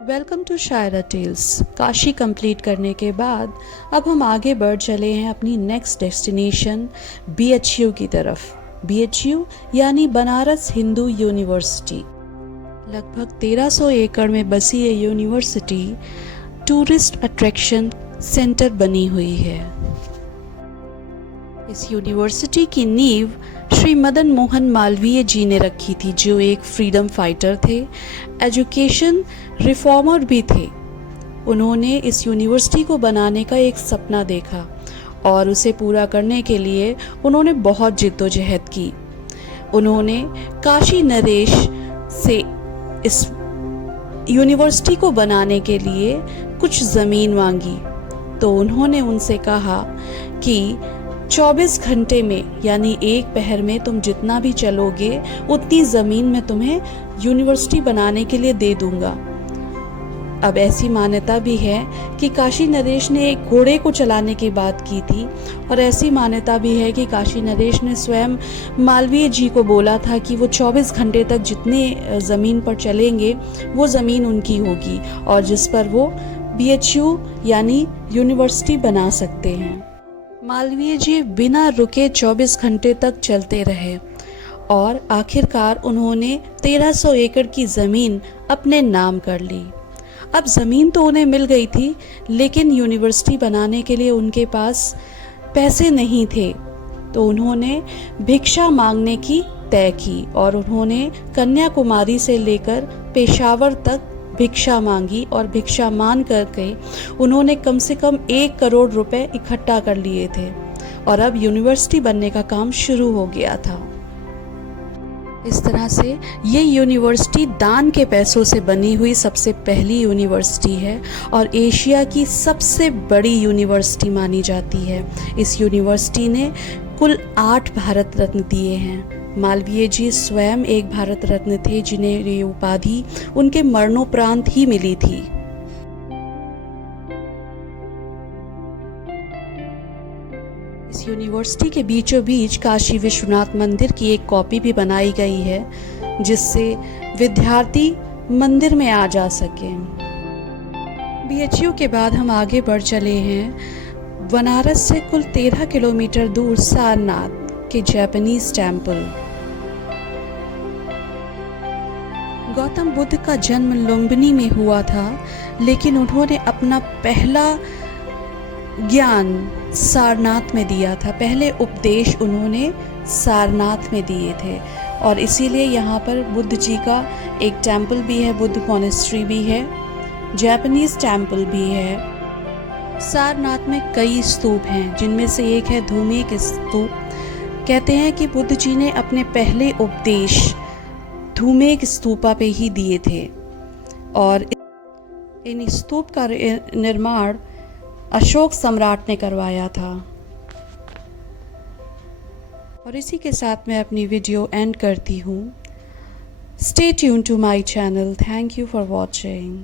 Welcome to Shayra tales. Kashi complete करने के बाद अब हम आगे बढ़ चले हैं अपनी नेक्स्ट डेस्टिनेशन BHU की तरफ। BHU यानी बनारस हिंदू यूनिवर्सिटी। लगभग 1300 एकड़ में बसी ये यूनिवर्सिटी टूरिस्ट अट्रैक्शन सेंटर बनी हुई है। इस यूनिवर्सिटी की नींव श्री मदन मोहन मालवीय जी ने रखी थी, जो एक फ्रीडम फाइटर थे, एजुकेशन रिफॉर्मर भी थे। उन्होंने इस यूनिवर्सिटी को बनाने का एक सपना देखा और उसे पूरा करने के लिए उन्होंने बहुत जिद्दोजहद की। उन्होंने काशी नरेश से इस यूनिवर्सिटी को बनाने के लिए कुछ ज़मीन मांगी, तो उन्होंने उनसे कहा कि 24 घंटे में यानी एक पहर में तुम जितना भी चलोगे उतनी ज़मीन मैं तुम्हें यूनिवर्सिटी बनाने के लिए दे दूंगा। अब ऐसी मान्यता भी है कि काशी नरेश ने एक घोड़े को चलाने की बात की थी, और ऐसी मान्यता भी है कि काशी नरेश ने स्वयं मालवीय जी को बोला था कि वो 24 घंटे तक जितने ज़मीन पर चलेंगे वो ज़मीन उनकी होगी और जिस पर वो BHU यानी यूनिवर्सिटी बना सकते हैं। मालवीय जी बिना रुके 24 घंटे तक चलते रहे और आखिरकार उन्होंने 1300 एकड़ की ज़मीन अपने नाम कर ली। अब ज़मीन तो उन्हें मिल गई थी, लेकिन यूनिवर्सिटी बनाने के लिए उनके पास पैसे नहीं थे, तो उन्होंने भिक्षा मांगने की तय की और उन्होंने कन्याकुमारी से लेकर पेशावर तक भिक्षा मांगी और भिक्षा मान करके उन्होंने कम से कम 1 करोड़ रुपए इकट्ठा कर लिए थे और अब यूनिवर्सिटी बनने का काम शुरू हो गया था। इस तरह से ये यूनिवर्सिटी दान के पैसों से बनी हुई सबसे पहली यूनिवर्सिटी है और एशिया की सबसे बड़ी यूनिवर्सिटी मानी जाती है। इस यूनिवर्सिटी ने कुल 8 भारत रत्न दिए हैं। मालवीय जी स्वयं एक भारत रत्न थे, जिन्हें ये उपाधि उनके मरणोपरांत ही मिली थी। इस यूनिवर्सिटी के बीचों बीच काशी विश्वनाथ मंदिर की एक कॉपी भी बनाई गई है, जिससे विद्यार्थी मंदिर में आ जा सकें। BHU के बाद हम आगे बढ़ चले हैं बनारस से कुल 13 किलोमीटर दूर सारनाथ के जापानीज टेम्पल। गौतम बुद्ध का जन्म लुम्बिनी में हुआ था, लेकिन उन्होंने अपना पहला ज्ञान सारनाथ में दिया था। पहले उपदेश उन्होंने सारनाथ में दिए थे और इसीलिए यहाँ पर बुद्ध जी का एक टेम्पल भी है, बुद्ध मॉनेस्ट्री भी है, जापानीज टेम्पल भी है। सारनाथ में कई स्तूप हैं, जिनमें से एक है धूमेक स्तूप। कहते हैं कि बुद्ध जी ने अपने पहले उपदेश धूमेक स्तूपा पे ही दिए थे और इन स्तूप का निर्माण अशोक सम्राट ने करवाया था। और इसी के साथ मैं अपनी वीडियो एंड करती हूँ। Stay tune to my channel. Thank you for watching.